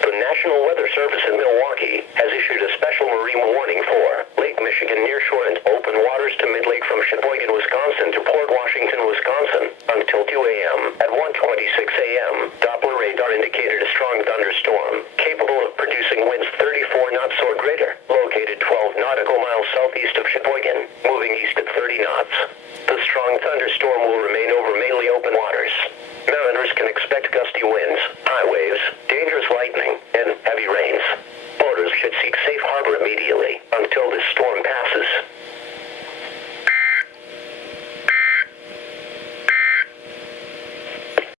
The National Weather Service in Milwaukee has issued a special marine warning for Lake Michigan nearshore and open waters to mid-lake from Sheboygan, Wisconsin to Port Washington, Wisconsin until 2 a.m. At 1:26 a.m., Doppler radar indicated a strong thunderstorm capable of producing winds 34 knots or greater, located 12 nautical miles southeast of Sheboygan, moving east at 30 knots. The strong thunderstorm will remain over mainly open waters. Mariners can expect gusty winds, high waves, dangerous lightning, and heavy rains. Boaters should seek safe harbor immediately.